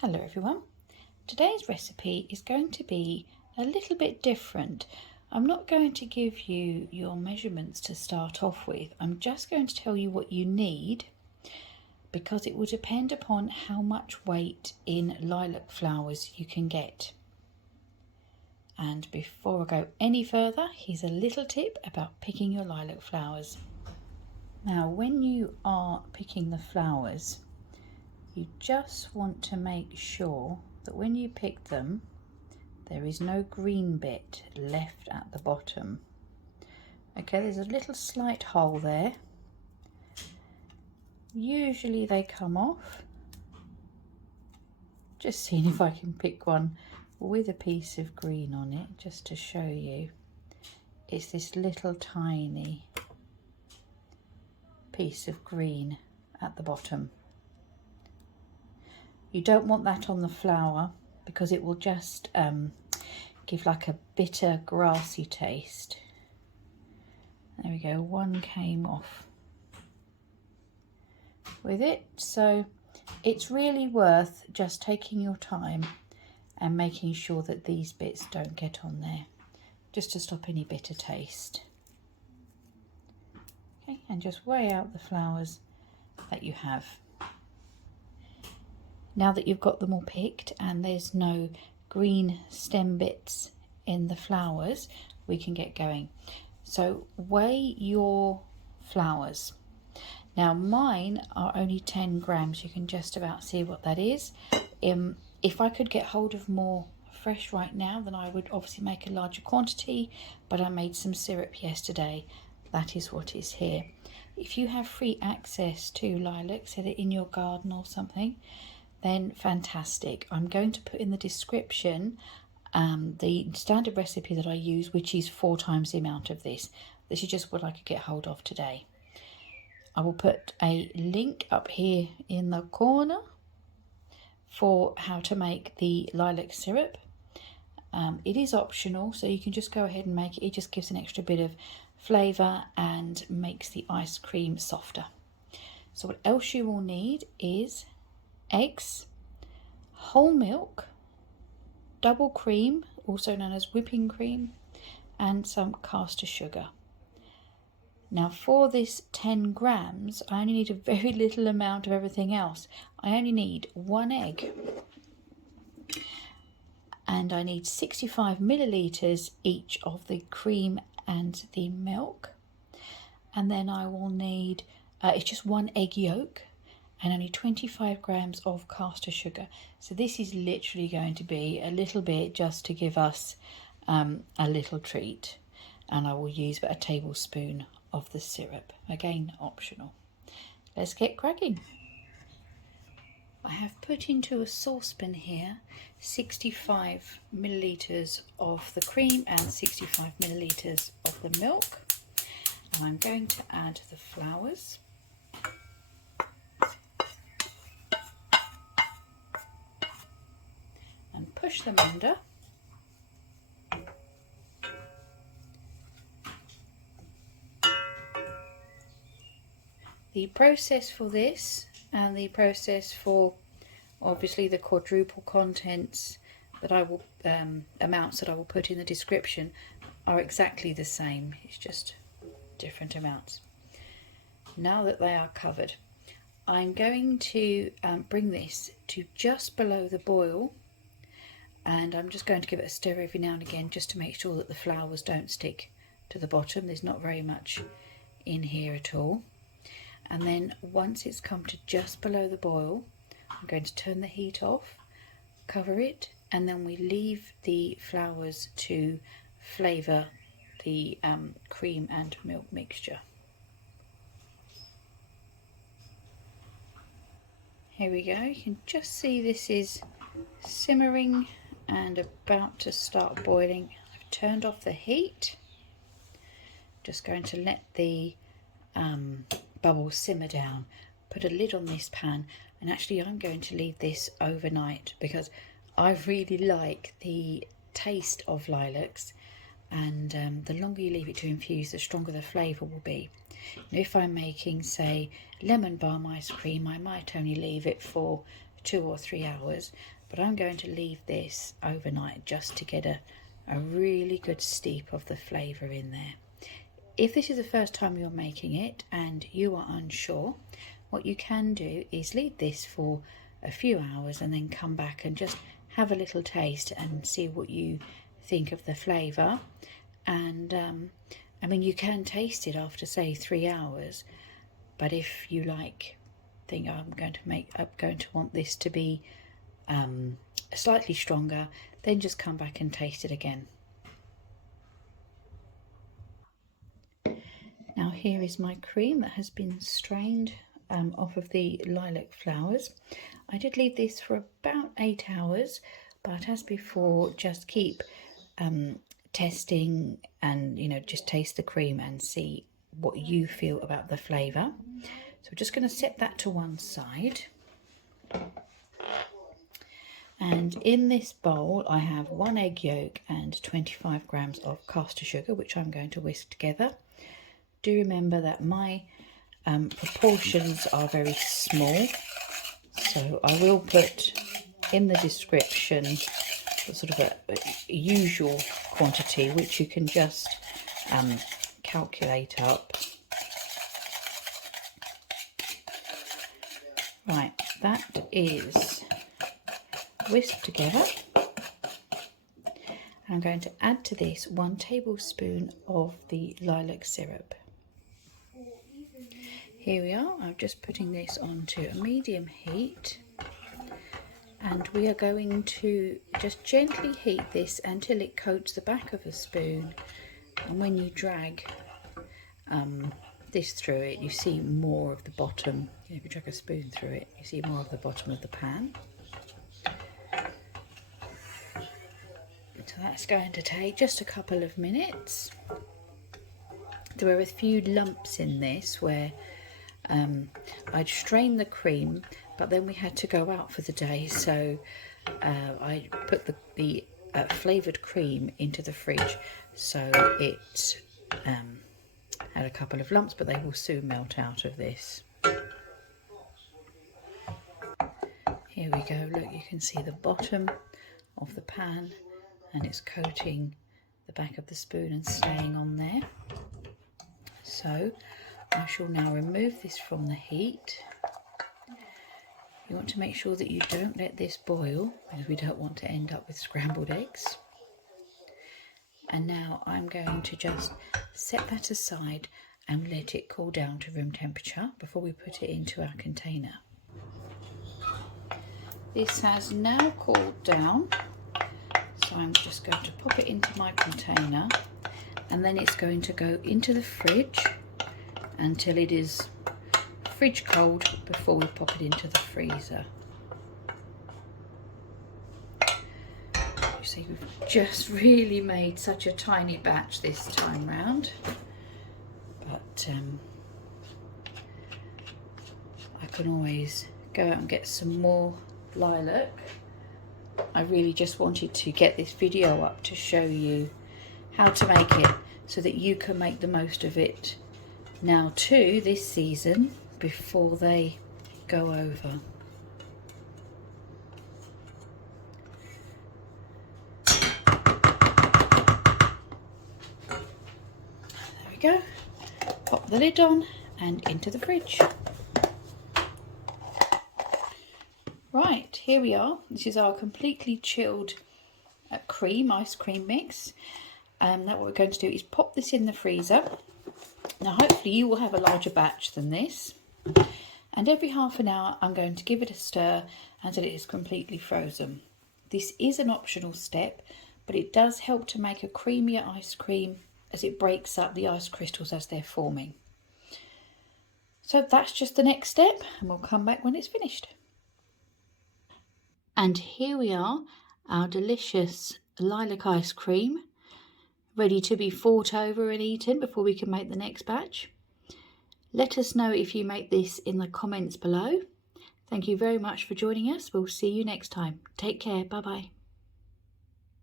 Hello everyone. Today's recipe is going to be a little bit different. I'm not going to give you your measurements to start off with. I'm just going to tell you what you need because it will depend upon how much weight in lilac flowers you can get. And before I go any further, here's a little tip about picking your lilac flowers. Now, when you are picking the flowers, you just want to make sure that when you pick them, there is no green bit left at the bottom. Okay, there's a little slight hole there. Usually they come off. Just seeing if I can pick one with a piece of green on it, just to show you. It's this little tiny piece of green at the bottom. You don't want that on the flower because it will just give like a bitter grassy taste. There we go, one came off with it. So it's really worth just taking your time and making sure that these bits don't get on there, just to stop any bitter taste. Okay, and just weigh out the flowers that you have. Now that you've got them all picked and there's no green stem bits in the flowers, we can get going. So weigh your flowers. Now mine are only 10 grams. You can just about see what that is. If I could get hold of more fresh right now, then I would obviously make a larger quantity, but I made some syrup yesterday. That is what is here. If you have free access to lilac, set it in your garden or something, then fantastic. I'm going to put in the description the standard recipe that I use, which is 4 times the amount of this. This is just what I could get hold of today. I will put a link up here in the corner for how to make the lilac syrup. It is optional, so you can just go ahead and make it. It just gives an extra bit of flavour and makes the ice cream softer. So what else you will need is eggs, whole milk, double cream, also known as whipping cream, and some caster sugar. Now for this 10 grams, I only need a very little amount of everything else. I only need 1 egg, and I need 65 millilitres each of the cream and the milk. And then I will need, it's just 1 egg yolk, and only 25 grams of caster sugar. So this is literally going to be a little bit just to give us a little treat. And I will use about a tablespoon of the syrup, again optional. Let's get cracking. I have put into a saucepan here 65 millilitres of the cream and 65 millilitres of the milk. And I'm going to add the flowers. And push them under. The process for this and the process for obviously the quadruple contents that I will amounts that I will put in the description are exactly the same. It's just different amounts. Now that they are covered, I'm going to bring this to just below the boil. And I'm just going to give it a stir every now and again just to make sure that the flowers don't stick to the bottom. There's not very much in here at all. And then once it's come to just below the boil, I'm going to turn the heat off, cover it, and then we leave the flowers to flavour the cream and milk mixture. Here we go. You can just see this is simmering and about to start boiling. I've turned off the heat. Just going to let the bubbles simmer down. Put a lid on this pan, and actually I'm going to leave this overnight because I really like the taste of lilacs, and the longer you leave it to infuse, the stronger the flavour will be. Now, if I'm making, say, lemon balm ice cream, I might only leave it for 2 or 3 hours, but I'm going to leave this overnight just to get a really good steep of the flavour in there. If this is the first time you're making it and you are unsure, what you can do is leave this for a few hours and then come back and just have a little taste and see what you think of the flavour. And I mean, you can taste it after, say, 3 hours, but if you think I'm going to want this to be slightly stronger, then just come back and taste it again. Now here is my cream that has been strained off of the lilac flowers. I did leave this for about 8 hours, but as before, just keep testing and, you know, just taste the cream and see what you feel about the flavour. So we're just going to set that to one side. And in this bowl I have 1 egg yolk and 25 grams of caster sugar, which I'm going to whisk together. Do remember that my proportions are very small, so I will put in the description sort of a usual quantity, which you can just calculate up. Right, that is whisked together. I'm going to add to this 1 tablespoon of the lilac syrup. Here we are. I'm just putting this onto a medium heat, and we are going to just gently heat this until it coats the back of the spoon, and when you drag this through it, you see more of the bottom. If you drag a spoon through it, you see more of the bottom of the pan. So that's going to take just a couple of minutes. There are a few lumps in this where I'd strained the cream, but then we had to go out for the day, so I put the flavoured cream into the fridge, so it had a couple of lumps, but they will soon melt out of this. Here we go, look, you can see the bottom of the pan and it's coating the back of the spoon and staying on there. So I shall now remove this from the heat. You want to make sure that you don't let this boil, because we don't want to end up with scrambled eggs. And now I'm going to just set that aside and let it cool down to room temperature before we put it into our container. This has now cooled down, so I'm just going to pop it into my container, and then it's going to go into the fridge until it is fridge cold before we pop it into the freezer. You see, we've just really made such a tiny batch this time round, but I can always go out and get some more lilac. I really just wanted to get this video up to show you how to make it so that you can make the most of it now too this season before they go over. There we go. Pop the lid on and into the fridge. Right, here we are. This is our completely chilled ice cream mix. Now what we're going to do is pop this in the freezer. Now hopefully you will have a larger batch than this. And every half an hour I'm going to give it a stir until it is completely frozen. This is an optional step, but it does help to make a creamier ice cream as it breaks up the ice crystals as they're forming. So that's just the next step, and we'll come back when it's finished. And here we are, our delicious lilac ice cream, ready to be fought over and eaten before we can make the next batch. Let us know if you make this in the comments below. Thank you very much for joining us. We'll see you next time. Take care. Bye bye.